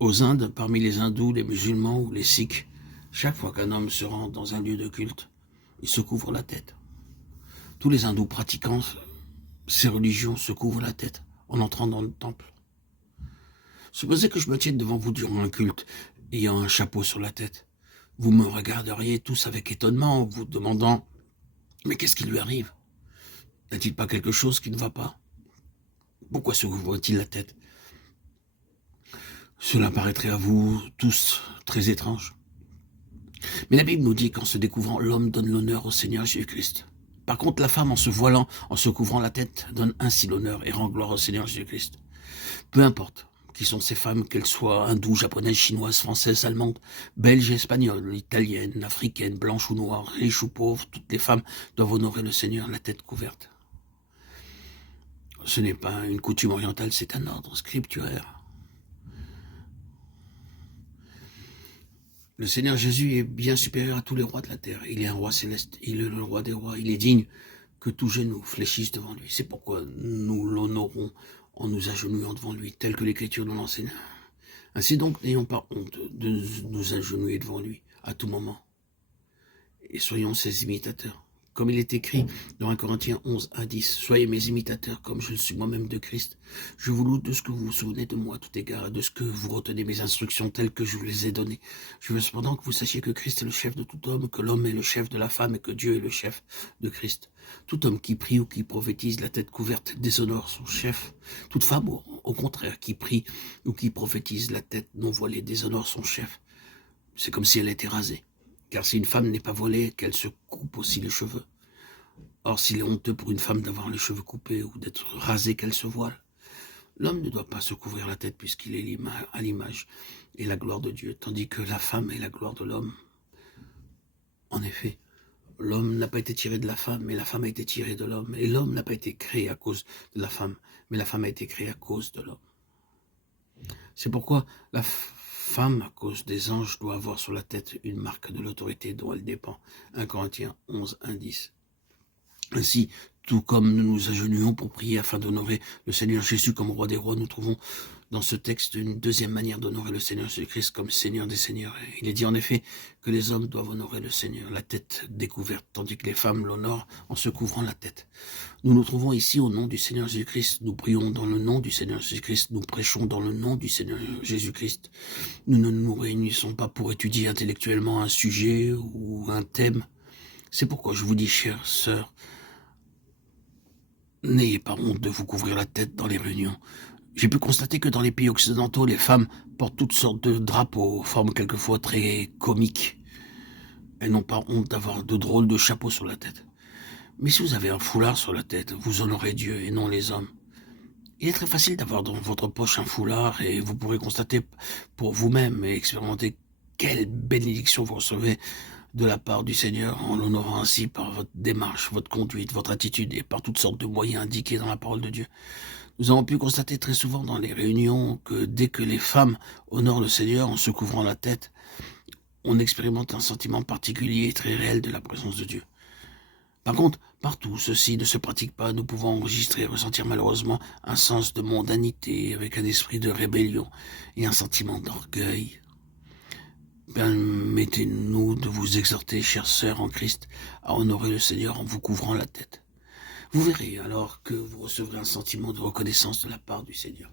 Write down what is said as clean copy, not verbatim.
Aux Indes, parmi les hindous, les musulmans ou les sikhs, chaque fois qu'un homme se rend dans un lieu de culte, il se couvre la tête. Tous les hindous pratiquant ces religions se couvrent la tête en entrant dans le temple. Supposez que je me tienne devant vous durant un culte, ayant un chapeau sur la tête. Vous me regarderiez tous avec étonnement, vous demandant « Mais qu'est-ce qui lui arrive? N'a-t-il pas quelque chose qui ne va pas? Pourquoi se couvre-t-il la tête ?» Cela paraîtrait à vous tous très étrange. Mais la Bible nous dit qu'en se découvrant, l'homme donne l'honneur au Seigneur Jésus-Christ. Par contre, la femme, en se voilant, en se couvrant la tête, donne ainsi l'honneur et rend gloire au Seigneur Jésus-Christ. Peu importe qui sont ces femmes, qu'elles soient hindoues, japonaises, chinoises, françaises, allemandes, belges, espagnoles, italiennes, africaines, blanches ou noires, riches ou pauvres, toutes les femmes doivent honorer le Seigneur la tête couverte. Ce n'est pas une coutume orientale, c'est un ordre scripturaire. Le Seigneur Jésus est bien supérieur à tous les rois de la terre. Il est un roi céleste, il est le roi des rois, il est digne que tout genou fléchisse devant lui. C'est pourquoi nous l'honorons en nous agenouillant devant lui, tel que l'Écriture nous l'enseigne. Ainsi donc, n'ayons pas honte de nous agenouiller devant lui à tout moment. Et soyons ses imitateurs. Comme il est écrit dans 1 Corinthiens 11 à 10, « Soyez mes imitateurs comme je le suis moi-même de Christ. Je vous loue de ce que vous vous souvenez de moi à tout égard et de ce que vous retenez mes instructions telles que je vous les ai données. Je veux cependant que vous sachiez que Christ est le chef de tout homme, que l'homme est le chef de la femme et que Dieu est le chef de Christ. Tout homme qui prie ou qui prophétise la tête couverte déshonore son chef. Toute femme, au contraire, qui prie ou qui prophétise la tête non voilée déshonore son chef. C'est comme si elle était rasée. Car si une femme n'est pas voilée, qu'elle se coupe aussi les cheveux. Or, s'il est honteux pour une femme d'avoir les cheveux coupés ou d'être rasée, qu'elle se voile. L'homme ne doit pas se couvrir la tête puisqu'il est à l'image et la gloire de Dieu, tandis que la femme est la gloire de l'homme. En effet, l'homme n'a pas été tiré de la femme, mais la femme a été tirée de l'homme. Et l'homme n'a pas été créé à cause de la femme, mais la femme a été créée à cause de l'homme. C'est pourquoi la femme, à cause des anges, doit avoir sur la tête une marque de l'autorité dont elle dépend. 1 Corinthiens 11, 1, 10. Ainsi, tout comme nous nous agenouillons pour prier afin d'honorer le Seigneur Jésus comme roi des rois, nous trouvons dans ce texte une deuxième manière d'honorer le Seigneur Jésus-Christ comme Seigneur des Seigneurs. Il est dit en effet que les hommes doivent honorer le Seigneur, la tête découverte, tandis que les femmes l'honorent en se couvrant la tête. Nous nous trouvons ici au nom du Seigneur Jésus-Christ, nous prions dans le nom du Seigneur Jésus-Christ, nous prêchons dans le nom du Seigneur Jésus-Christ. Nous ne nous réunissons pas pour étudier intellectuellement un sujet ou un thème. C'est pourquoi je vous dis, chères sœurs, n'ayez pas honte de vous couvrir la tête dans les réunions. J'ai pu constater que dans les pays occidentaux, les femmes portent toutes sortes de drapeaux, formes quelquefois très comiques. Elles n'ont pas honte d'avoir de drôles de chapeaux sur la tête. Mais si vous avez un foulard sur la tête, vous honorez Dieu et non les hommes. Il est très facile d'avoir dans votre poche un foulard et vous pourrez constater pour vous-même et expérimenter quelle bénédiction vous recevez de la part du Seigneur en l'honorant ainsi par votre démarche, votre conduite, votre attitude et par toutes sortes de moyens indiqués dans la parole de Dieu. Nous avons pu constater très souvent dans les réunions que dès que les femmes honorent le Seigneur en se couvrant la tête, on expérimente un sentiment particulier et très réel de la présence de Dieu. Par contre, partout ceci ne se pratique pas, nous pouvons enregistrer et ressentir malheureusement un sens de mondanité avec un esprit de rébellion et un sentiment d'orgueil. Permettez-nous de vous exhorter, chères sœurs en Christ, à honorer le Seigneur en vous couvrant la tête. Vous verrez alors que vous recevrez un sentiment de reconnaissance de la part du Seigneur.